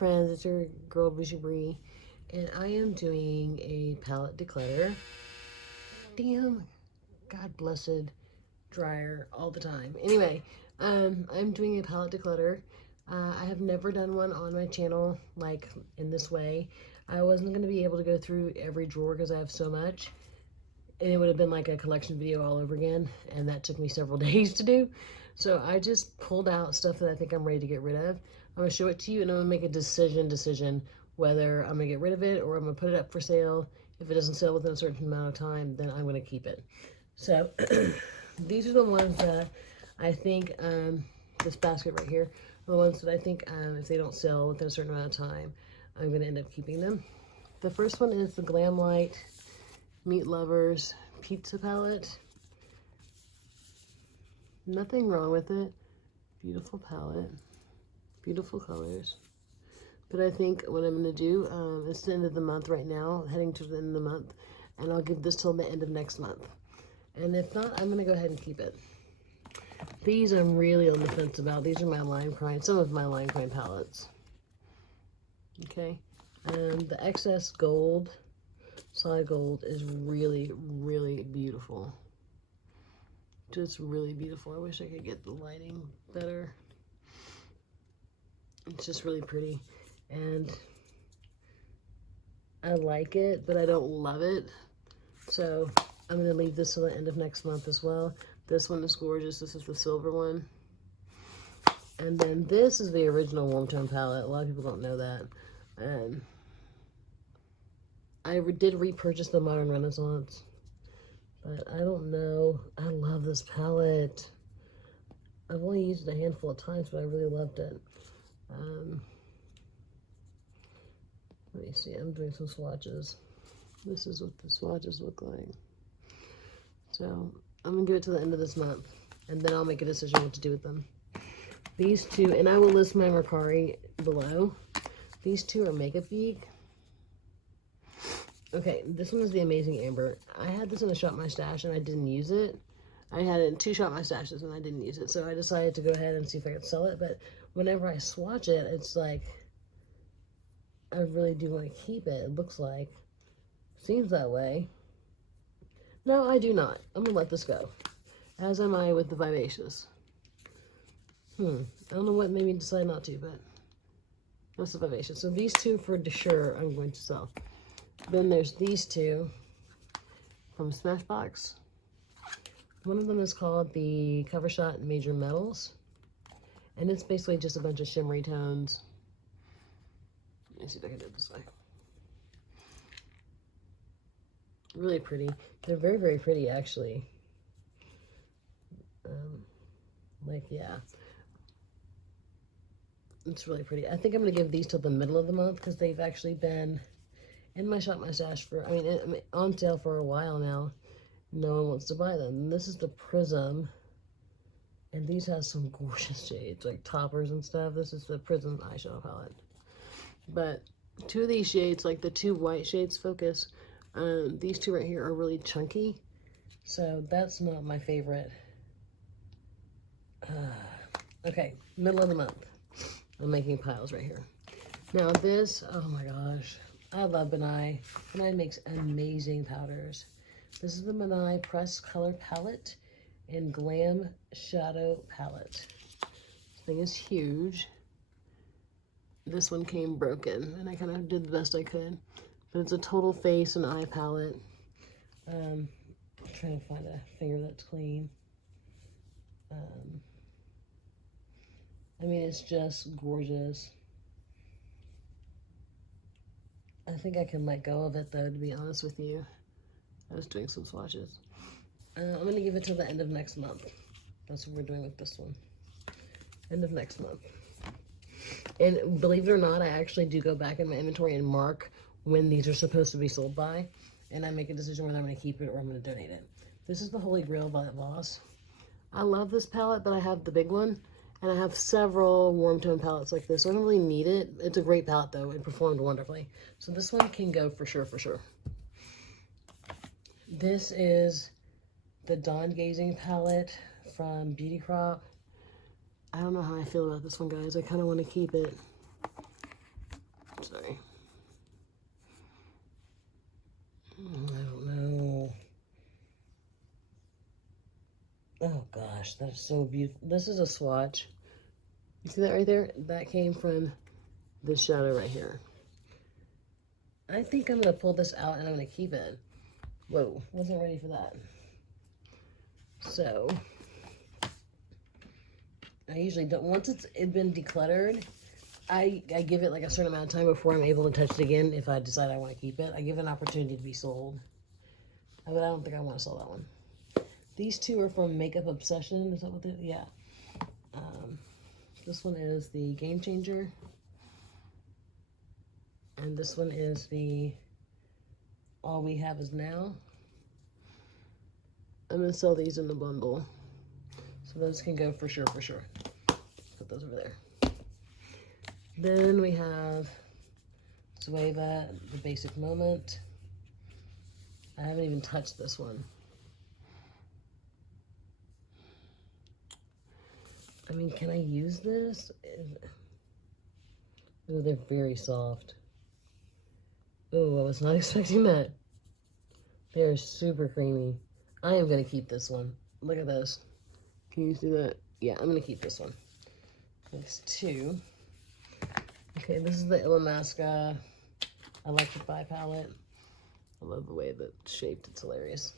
friends, it's your girl Bougie Brie, and I am doing a palette declutter. Damn, God blessed dryer all the time. Anyway, I'm doing a palette declutter. I have never done one on my channel like in this way. I wasn't going to be able to go through every drawer because I have so much, and it would have been like a collection video all over again, and that took me several days to do. So I just pulled out stuff that I think I'm ready to get rid of. I'm going to show it to you, and I'm going to make a decision whether I'm going to get rid of it or I'm going to put it up for sale. If it doesn't sell within a certain amount of time, then I'm going to keep it. So these are the ones that I think, this basket right here, are the ones that I think if they don't sell within a certain amount of time, I'm going to end up keeping them. The first one is the Glam Light Meat Lovers Pizza Palette. Nothing wrong with it. Beautiful palette. Beautiful colors. But I think what I'm going to do, it's the end of the month right now, heading to the end of the month, and I'll give this till the end of next month. And if not, I'm going to go ahead and keep it. These I'm really on the fence about. These are my Lime Crime, some of my Lime Crime palettes. Okay. The Excess Gold, Solid Gold is really, really beautiful. Just really beautiful. I wish I could get the lighting better. It's just really pretty. And I like it, but I don't love it. So I'm going to leave this till the end of next month as well. This one is gorgeous. This is the silver one. And then this is the original Warm Tone palette. A lot of people don't know that. I did repurchase the Modern Renaissance, but I don't know. I love this palette. I've only used it a handful of times, but I really loved it. Let me see. I'm doing some swatches. This is what the swatches look like. So I'm going to give it to the end of this month, and then I'll make a decision what to do with them. These two, and I will list my Mercari below. These two are Makeup Geek. Okay, this one is the Amazing Amber. I had this in a Shop My Stash, and I didn't use it. I had it in 2 Shop My Stashes, and I didn't use it. So I decided to go ahead and see if I could sell it. But whenever I swatch it, it's like, I really do want to keep it, it looks like. Seems that way. No, I do not. I'm going to let this go. As am I with the Vivacious. I don't know what made me decide not to, but that's the Vivacious. So these two for sure I'm going to sell. Then there's these two from Smashbox. One of them is called the Cover Shot Major Metals. And it's basically just a bunch of shimmery tones. Let me see if I can do it this way. Really pretty. They're very, very pretty, actually. Like, yeah. It's really pretty. I think I'm going to give these till the middle of the month because they've actually been in my Shop My Stash for, I mean, on sale for a while now. No one wants to buy them. And this is the Prism. And these have some gorgeous shades, like toppers and stuff. This is the Prism eyeshadow palette. But 2 of these shades, like the 2 white shades, focus. These 2 right here are really chunky. So that's not my favorite. Okay, middle of the month. I'm making piles right here. Now this, oh my gosh. I love Benai. Benai makes amazing powders. This is the Benai Pressed Color Palette and Glam Shadow Palette. This thing is huge. This one came broken, and I kind of did the best I could. But it's a total face and eye palette. I'm trying to find a finger that's clean. I mean, it's just gorgeous. I think I can let go of it, though, to be honest with you. I was doing some swatches. I'm going to give it till the end of next month. That's what we're doing with this one. End of next month. And believe it or not, I actually do go back in my inventory and mark when these are supposed to be sold by. And I make a decision whether I'm going to keep it or I'm going to donate it. This is the Holy Grail by Voss. I love this palette, but I have the big one. And I have several warm tone palettes like this. So I don't really need it. It's a great palette, though. It performed wonderfully. So this one can go for sure, for sure. This is the Dawn Gazing palette from Beauty Crop. I don't know how I feel about this one, guys. I kind of want to keep it. gosh, that is so beautiful. This is a swatch. You see that right there? That came from this shadow right here. I think I'm going to pull this out and I'm going to keep it. Whoa, wasn't ready for that. So, I usually don't, once it's been decluttered, I give it like a certain amount of time before I'm able to touch it again if I decide I want to keep it. I give it an opportunity to be sold. But I don't think I want to sell that one. These two are from Makeup Obsession. Is that what they, yeah. This one is the Game Changer. And this one is the All We Have Is Now. I'm going to sell these in the bundle. So those can go for sure, for sure. Put those over there. Then we have Zoeva, The Basic Moment. I haven't even touched this one. I mean, can I use this? Oh, they're very soft. Oh, I was not expecting that. They're super creamy. I am going to keep this one. Look at this. Can you see that? Yeah, I'm going to keep this one. Next two. Okay, this is the Illamasqua Electrify palette. I love the way that it's shaped. It's hilarious.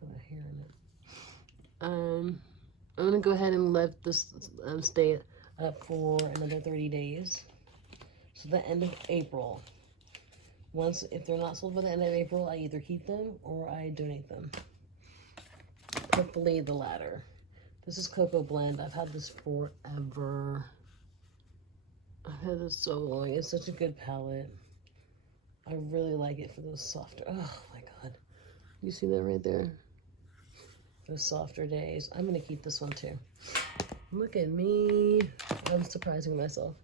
Got a hair in it. I'm going to go ahead and let this stay up for another 30 days. So the end of April. Once, if they're not sold by the end of April, I either keep them or I donate them. Hopefully the latter. This is Cocoa Blend. I've had this forever. I've had this so long. It's such a good palette. I really like it for those softer, oh my God. You see that right there? Those softer days. I'm gonna keep this one too. Look at me. I'm surprising myself.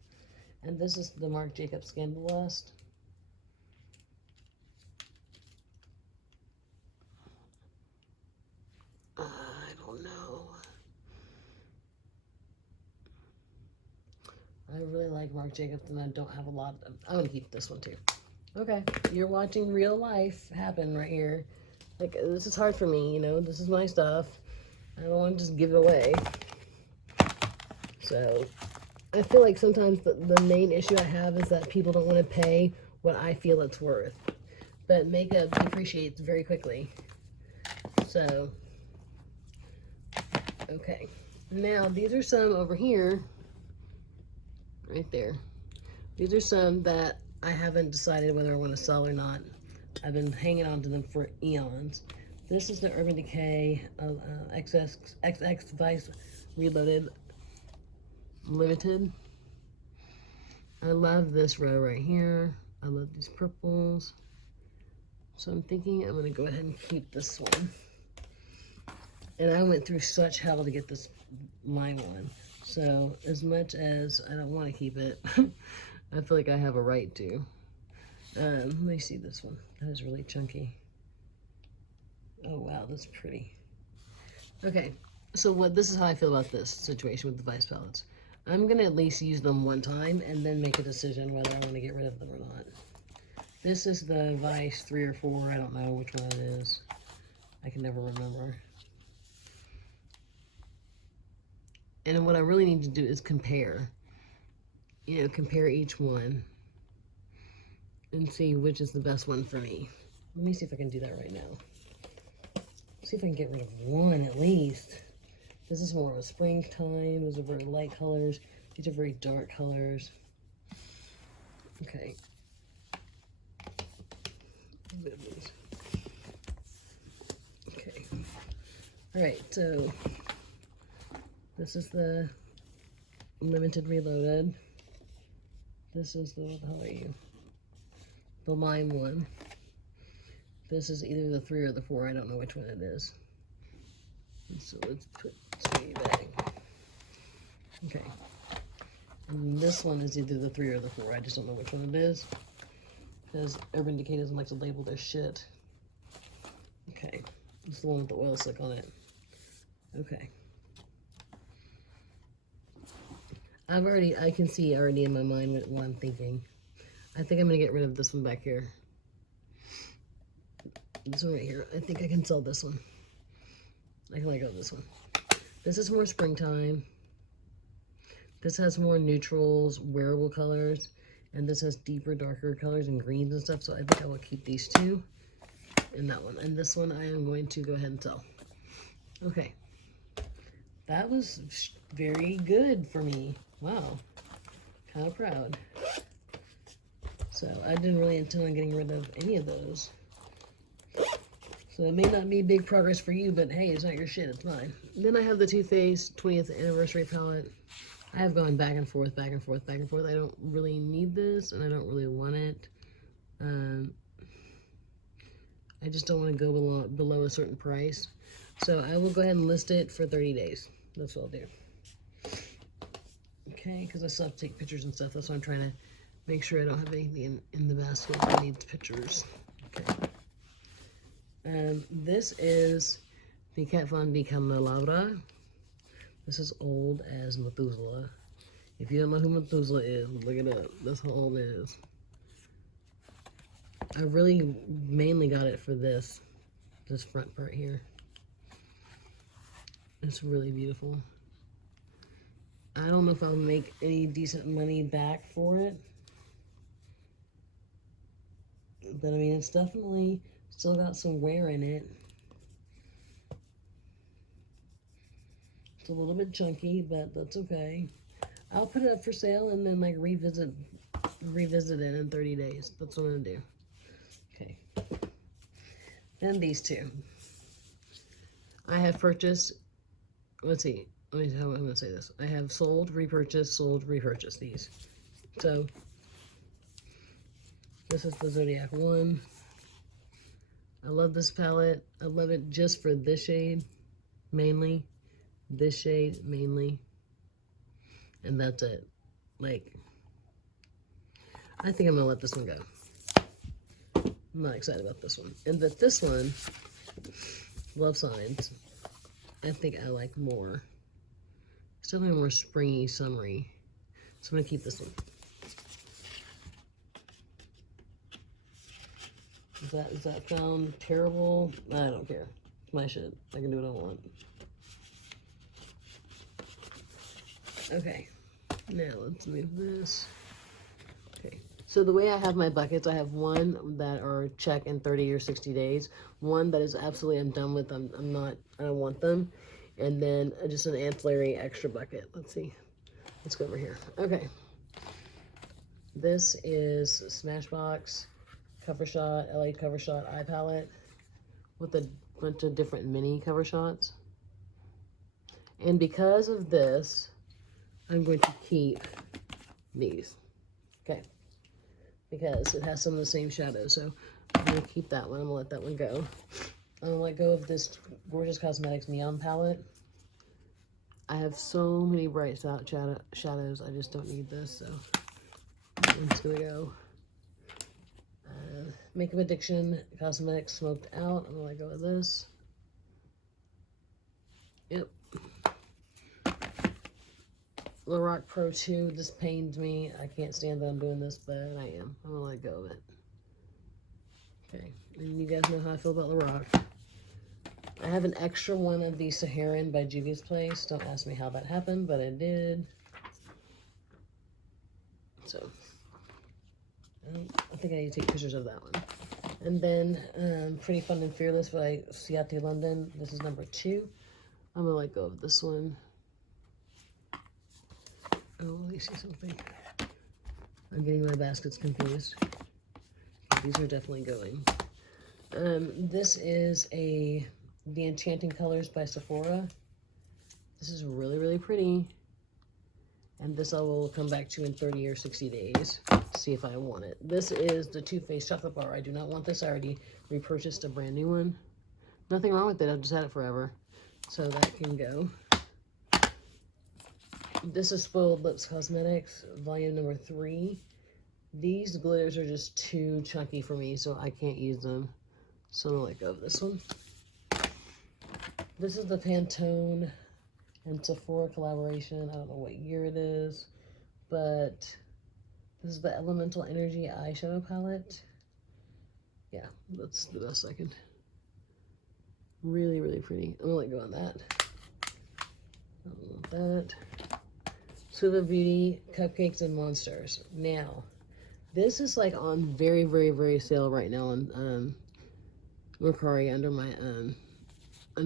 And this is the Marc Jacobs Scandalust. I don't know. I really like Marc Jacobs and I don't have a lot of, I'm gonna keep this one too. Okay, you're watching real life happen right here. Like, this is hard for me, you know, this is my stuff. I don't want to just give it away. So, I feel like sometimes the main issue I have is that people don't want to pay what I feel it's worth. But makeup depreciates very quickly. So, okay. Now, these are some over here. Right there. These are some that I haven't decided whether I want to sell or not. I've been hanging on to them for eons. This is the Urban Decay XX Vice Reloaded Limited. I love this row right here. I love these purples. So I'm thinking I'm going to go ahead and keep this one. And I went through such hell to get this lime one. So as much as I don't want to keep it, I feel like I have a right to. Let me see this one. That is really chunky. Oh wow, that's pretty. Okay, so this is how I feel about this situation with the Vice palettes. I'm gonna at least use them one time and then make a decision whether I want to get rid of them or not. This is the Vice 3 or 4. I don't know which one it is. I can never remember. And what I really need to do is compare. You know, compare each one and see which is the best one for me. Let me see if I can do that right now. See if I can get rid of one at least. This is more of a springtime. Those are very light colors. These are very dark colors. Okay. Okay. All right, so this is the Limited Reloaded. This is the, how are you? The lime one. This is either the 3 or the 4. I don't know which one it is. So let's put two back. Okay. And this one is either the 3 or the 4. I just don't know which one it is. Because Urban Decay doesn't like to label their shit. Okay. It's the one with the oil slick on it. Okay. I can see already in my mind what I'm thinking. I think I'm going to get rid of this one back here. This one right here. I think I can sell this one. I can let go of this one. This is more springtime. This has more neutrals, wearable colors, and this has deeper, darker colors and greens and stuff. So I think I will keep these two and that one. And this one I am going to go ahead and sell. Okay. That was very good for me. Wow. Kind of proud. So I didn't really intend on getting rid of any of those. So it may not be big progress for you, but hey, it's not your shit, it's mine. Then I have the Too Faced 20th Anniversary Palette. I have gone back and forth, back and forth, back and forth. I don't really need this, and I don't really want it. I just don't want to go below a certain price. So I will go ahead and list it for 30 days. That's what I'll do. Okay, because I still have to take pictures and stuff. That's why I'm trying to make sure I don't have anything in the basket that needs pictures. Okay. This is the Kat Von D Candelabra. This is old as Methuselah. If you don't know who Methuselah is, look it up. That's how old it is. I really mainly got it for this front part here. It's really beautiful. I don't know if I'll make any decent money back for it. But I mean, it's definitely still got some wear in it. It's a little bit chunky, but that's okay. I'll put it up for sale and then like revisit it in 30 days. That's what I'm gonna do. Okay. Then these two. I have purchased, let's see, let me see how I'm gonna say this. I have sold, repurchased these. So this is the Zodiac one. I love this palette. I love it just for this shade, mainly. This shade, mainly. And that's it. Like, I think I'm gonna let this one go. I'm not excited about this one. And that this one, Love Signs, I think I like more. It's definitely more springy, summery. So I'm gonna keep this one. Is that sound terrible? I don't care. It's my shit. I can do what I want. Okay. Now let's move this. Okay. So the way I have my buckets, I have one that are check in 30 or 60 days. One that is absolutely I'm done with. I don't want them. And then just an ancillary extra bucket. Let's see. Let's go over here. Okay. This is Smashbox Cover Shot, LA Cover Shot eye palette with a bunch of different mini cover shots. And because of this, I'm going to keep these. Okay. Because it has some of the same shadows. So I'm going to keep that one. I'm going to let that one go. I'm going to let go of this Gorgeous Cosmetics Neon palette. I have so many bright out shadows. I just don't need this. So I'm just going to go. Makeup Addiction Cosmetics Smoked Out. I'm going to let go of this. Yep. Lorac Pro 2. This pains me. I can't stand that I'm doing this, but I am. I'm going to let go of it. Okay. And you guys know how I feel about Lorac. I have an extra one of the Saharan by Juvia's Place. Don't ask me how that happened, but I did. So, I think I need to take pictures of that one. And then, Pretty Fun and Fearless by Ciate London. This is number 2. I'm going to let go of this one. Oh, let me see something. I'm getting my baskets confused. These are definitely going. This is the Enchanting Colors by Sephora. This is really, really pretty. And this I will come back to in 30 or 60 days to see if I want it. This is the Too Faced Chocolate Bar. I do not want this. I already repurchased a brand new one. Nothing wrong with it. I've just had it forever. So that can go. This is Spoiled Lips Cosmetics, volume number 3. These glitters are just too chunky for me, so I can't use them. So I'm gonna let go of this one. This is the Pantone and Sephora collaboration. I don't know what year it is, but this is the Elemental Energy eyeshadow palette. Yeah, that's the best I can Really, really pretty. I'm gonna let go on that. I don't want that. Suva Beauty Cupcakes and Monsters. Now, this is like on very, very, very sale right now on Mercari under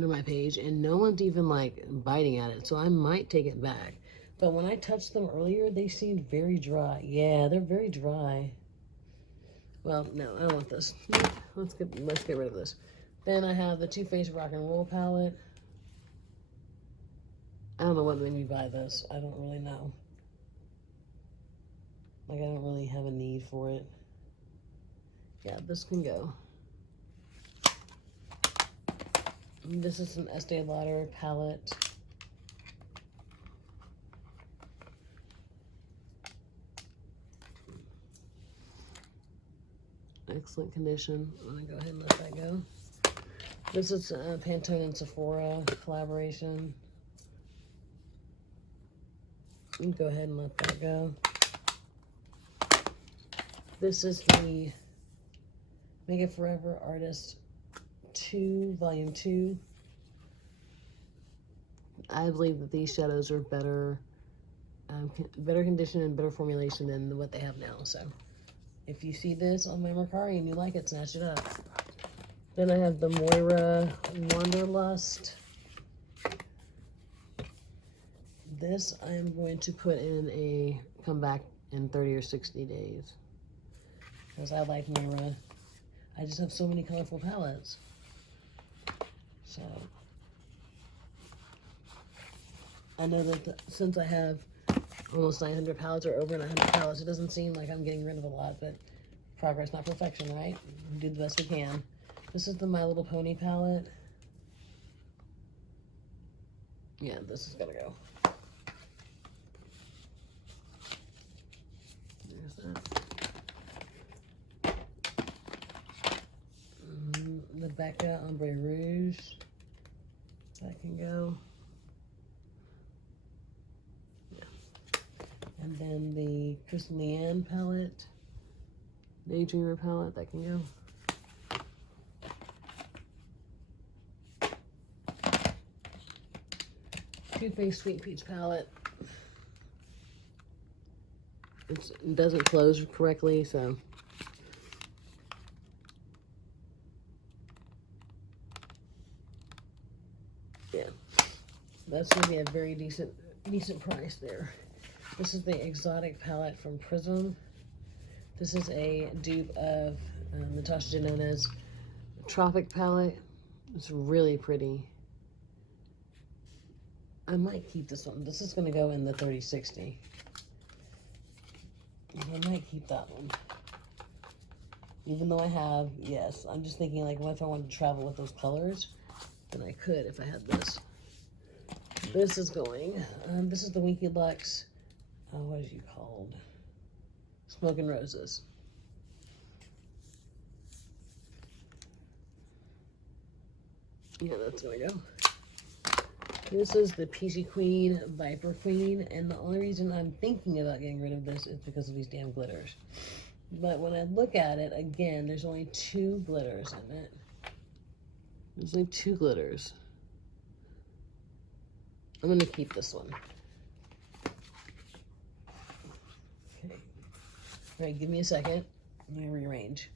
my page, and no one's even like biting at it, so I might take it back. But when I touched them earlier, they seemed very dry. Yeah, they're very dry. Well, no, I don't want this. Let's get rid of this. Then I have the Too Faced Rock and Roll palette. I don't know what made me buy this. I don't really know. Like, I don't really have a need for it. Yeah, this can go. This is an Estee Lauder palette. Excellent condition. I'm gonna go ahead and let that go. This is Pantone and Sephora collaboration. You can go ahead and let that go. This is the Make It Forever Artist 2, Volume 2. I believe that these shadows are better, better condition and better formulation than what they have now. So if you see this on my Mercari and you like it, snatch it up. Then I have the Moira Wanderlust. This I am going to put in a comeback in 30 or 60 days. Because I like Moira. I just have so many colorful palettes. So I know that since I have almost 900 palettes or over 900 palettes, it doesn't seem like I'm getting rid of a lot, but progress, not perfection, right? We do the best we can. This is the My Little Pony palette. Yeah, this is gonna go. There's that. The Becca Ombre Rouge. That can go. Yeah. And then the Crystal Leanne palette. Daydreamer palette, that can go. Too Faced Sweet Peach palette. It doesn't close correctly, so. Yeah, that's going to be a very decent price there. This is the Exotic palette from Prism. This is a dupe of Natasha Denona's Tropic palette. It's really pretty. I might keep this one. This is going to go in the 30-60. I might keep that one. Even though I have, yes, I'm just thinking like, what if I wanted to travel with those colors? Then I could if I had this. This is going, this is the Winky Lux, what is you called? Smoking Roses. Yeah, that's gonna go. This is the Peachy Queen Viper Queen, and the only reason I'm thinking about getting rid of this is because of these damn glitters. But when I look at it, again, there's only 2 glitters in it. There's only 2 glitters. I'm gonna keep this one. Okay. All right, give me a second. Let me rearrange.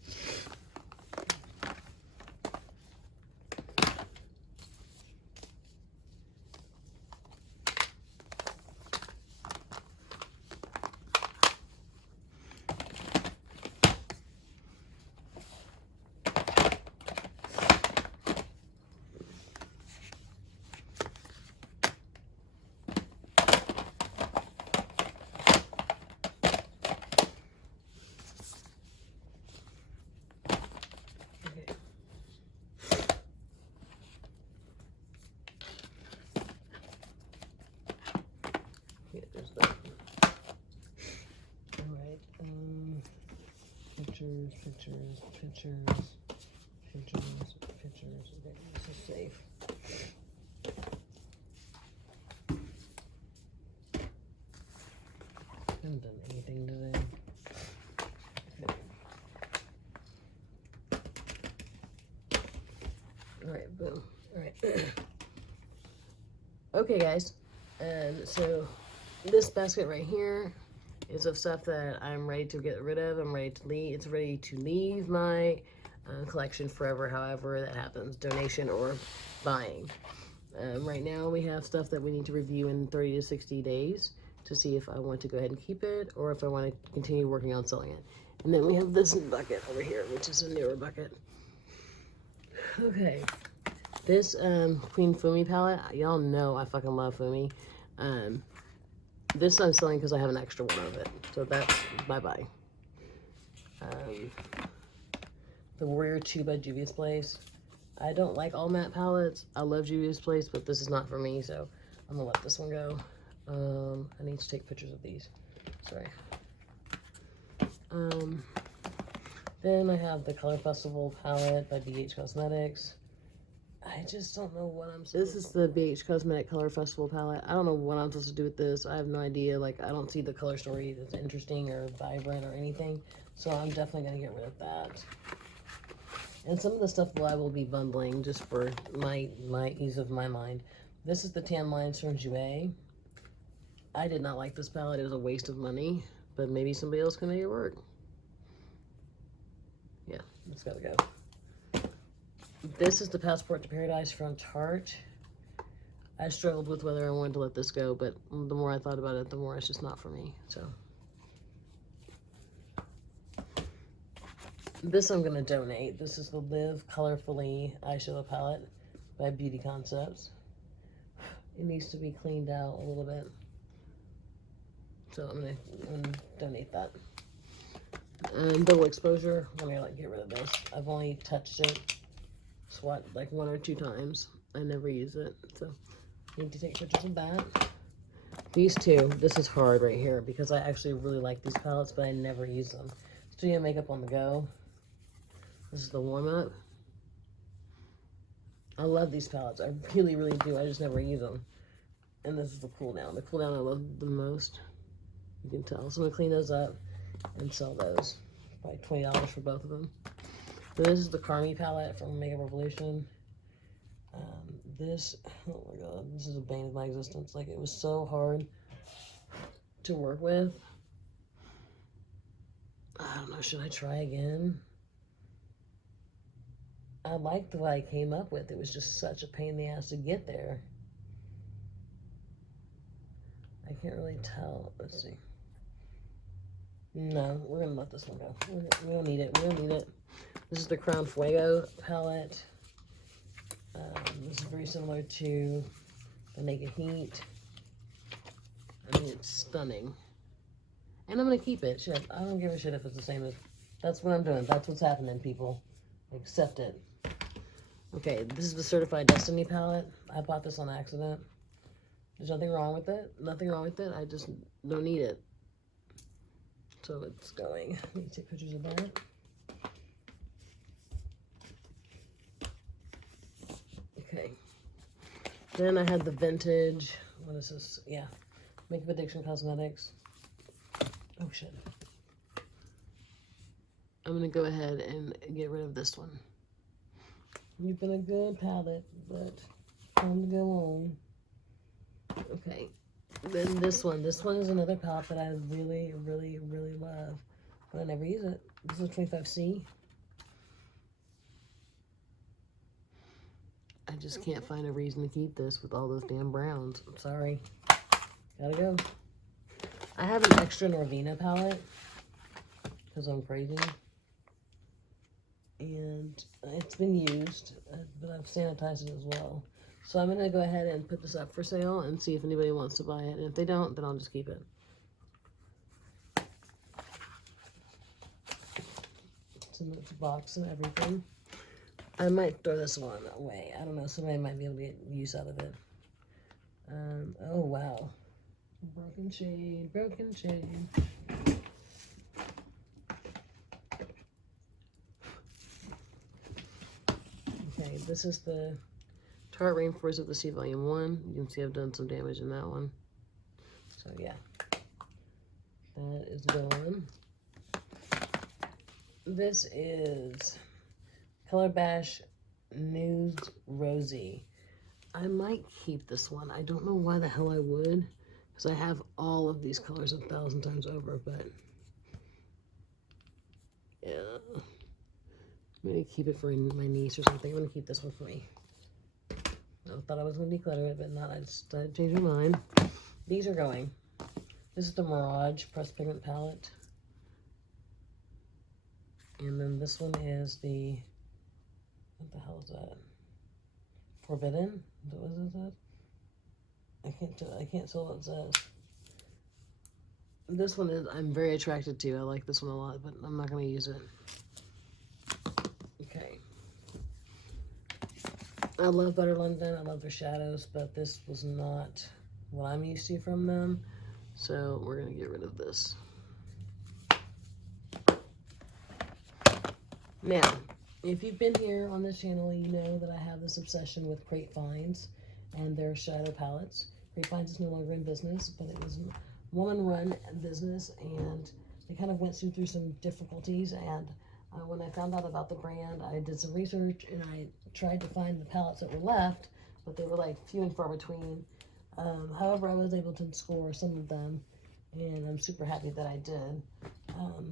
There's that. Alright, pictures. Okay, this is safe. Haven't done anything today. Okay. Alright, boom. Okay, guys. So this basket right here is of stuff that I'm ready to get rid of. I'm ready to leave. It's ready to leave my collection forever, however that happens, donation or buying. Right now we have stuff that we need to review in 30 to 60 days to see if I want to go ahead and keep it or if I want to continue working on selling it. And then we have this bucket over here, which is a newer bucket. Okay, this Queen Fumi palette, y'all know I fucking love Fumi. This I'm selling because I have an extra one of it, so that's bye-bye. The Warrior 2 by Juvia's Place. I don't like all matte palettes. I love Juvia's Place, but this is not for me, so I'm gonna let this one go. I need to take pictures of these. Sorry. Then I have the Color Festival palette by BH Cosmetics. I just don't know what I'm supposed to do. This is the BH Cosmetic Color Festival palette. I don't know what I'm supposed to do with this. I have no idea. Like, I don't see the color story that's interesting or vibrant or anything. So I'm definitely going to get rid of that. And some of the stuff I will be bundling just for my ease of my mind. This is the Tan Lines from Jouer. I did not like this palette. It was a waste of money. But maybe somebody else can make it work. Yeah, it's got to go. This is the Passport to Paradise from Tarte. I struggled with whether I wanted to let this go, but the more I thought about it, the more it's just not for me. So this I'm going to donate. This is the Live Colorfully eyeshadow palette by Beauty Concepts. It needs to be cleaned out a little bit. So I'm going to donate that. Double exposure. I'm going to get rid of this. I've only touched it like 1 or 2 times. I never use it, so I need to take pictures of that. These two, this is hard right here because I actually really like these palettes, but I never use them. Studio Makeup on the Go. This is the warm up. I love these palettes. I really, really do. I just never use them. And this is the cool down. The cool down I love the most. You can tell. So I'm gonna clean those up and sell those. Probably $20 for both of them. So this is the Carmi palette from Makeup Revolution. This, oh my god, this is a bane of my existence. Like, it was so hard to work with. I don't know, should I try again? I liked what I came up with. It was just such a pain in the ass to get there. I can't really tell. Let's see. No, we're gonna let this one go. We don't need it. We don't need it. This is the Crown Fuego palette. This is very similar to the Naked Heat. I mean, it's stunning. And I'm going to keep it. Shit, I don't give a shit if it's the same as... That's what I'm doing. That's what's happening, people. Accept it. Okay, this is the Certified Destiny palette. I bought this on accident. There's nothing wrong with it. Nothing wrong with it. I just don't need it. So it's going. Let me take pictures of that. Okay. Then I had the vintage, what is this? Yeah, Makeup Addiction Cosmetics. Oh shit. I'm gonna go ahead and get rid of this one. You've been a good palette, but time to go on. Okay. Then this one is another palette that I really, really, really love, but I never use it. This is 25C. I just can't find a reason to keep this with all those damn browns. I'm sorry. Gotta go. I have an extra Norvina palette because I'm crazy. And it's been used, but I've sanitized it as well. So I'm going to go ahead and put this up for sale and see if anybody wants to buy it. And if they don't, then I'll just keep it. It's in the box and everything. I might throw this one away. I don't know. Somebody might be able to get use out of it. Oh, wow. Broken shade. Broken shade. Okay, this is the Tarte Rainforest of the Sea Volume 1. You can see I've done some damage in that one. So, yeah. That is going. This is Color Bash Nude Rosy. I might keep this one. I don't know why the hell I would, because I have all of these colors 1,000 times over, but yeah. I'm going to keep it for my niece or something. I'm going to keep this one for me. I thought I was going to declutter it, but not. I just changed my mind. These are going. This is the Mirage Pressed Pigment Palette. And then this one is the, what the hell is that? Forbidden? What is that? I can't tell what it says. This one is, I'm very attracted to. I like this one a lot, but I'm not going to use it. Okay. I love Butter London. I love their shadows, but this was not what I'm used to from them. So we're going to get rid of this. Now, if you've been here on this channel, you know that I have this obsession with Crate Finds and their shadow palettes. Crate Finds is no longer in business, but it was a woman-run business, and they kind of went through some difficulties. And when I found out about the brand, I did some research, and I tried to find the palettes that were left, but they were like few and far between. However, I was able to score some of them, and I'm super happy that I did.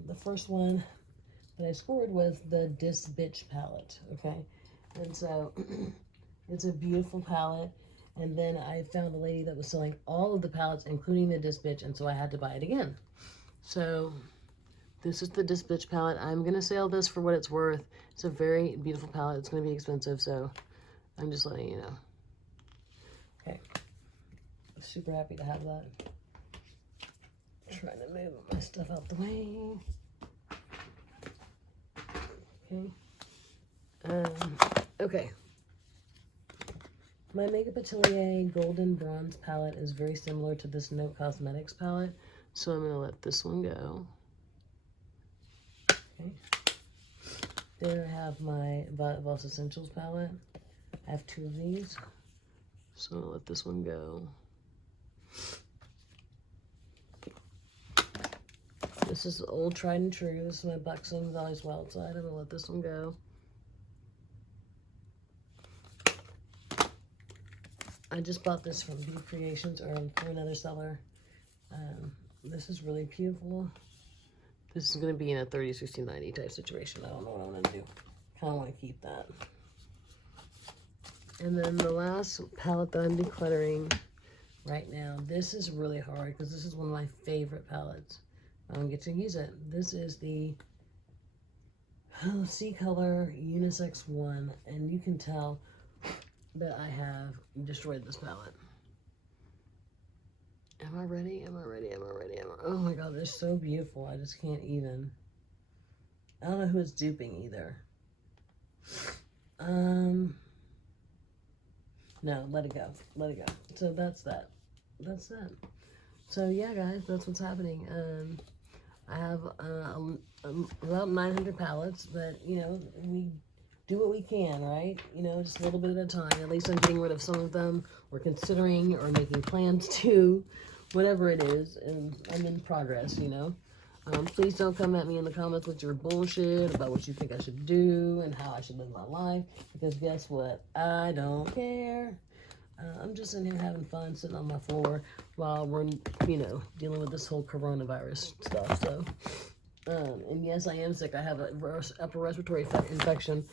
The first one that I scored was the This Bitch palette, okay? And so it's a beautiful palette. And then I found a lady that was selling all of the palettes, including the This Bitch, and so I had to buy it again. So this is the This Bitch palette. I'm gonna sell this for what it's worth. It's a very beautiful palette. It's gonna be expensive, so I'm just letting you know. Okay, I'm super happy to have that. Trying to move my stuff out the way. Okay. Okay. My Makeup Atelier Golden Bronze palette is very similar to this Note Cosmetics palette, so I'm going to let this one go. Okay. Then I have my VIDS Essentials palette. I have 2 of these, so I'm going to let this one go. This is old tried and true. This is my Buxom Valley's Wild Side. I'm going to let this one go. I just bought this from Beauty Creations, or from another seller. This is really beautiful. This is going to be in a 30, 60, 90 type situation. I don't know what I'm going to do. Kind of want to keep that. And then the last palette that I'm decluttering right now. This is really hard because this is one of my favorite palettes. I don't get to use it. This is the Sea Color Unisex 1, and you can tell that I have destroyed this palette. Am I ready? Am I ready? Am I ready? Oh my god, they're so beautiful. I just can't even. I don't know who it's duping either. No, let it go. Let it go. So that's that. That's that. So yeah, guys, that's what's happening. I have about 900 palettes, but you know, we do what we can, right? You know, just a little bit at a time. At least I'm getting rid of some of them, or considering, or making plans to, whatever it is, and I'm in progress, you know. Please don't come at me in the comments with your bullshit about what you think I should do and how I should live my life, because guess what? I don't care. I'm just in here having fun, sitting on my floor while we're, you know, dealing with this whole coronavirus stuff. So, and yes, I am sick. I have a upper respiratory infection.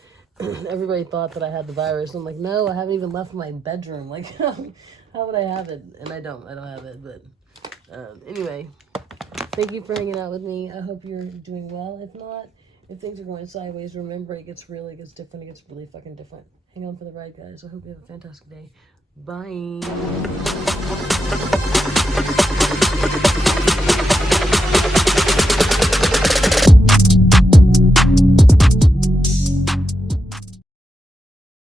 Everybody thought that I had the virus. I'm like, no, I haven't even left my bedroom. Like, how would I have it? And I don't have it. But anyway, thank you for hanging out with me. I hope you're doing well. If not, if things are going sideways, remember, it gets real, it gets different, it gets really fucking different. Hang on for the ride, guys. I hope you have a fantastic day. Bye.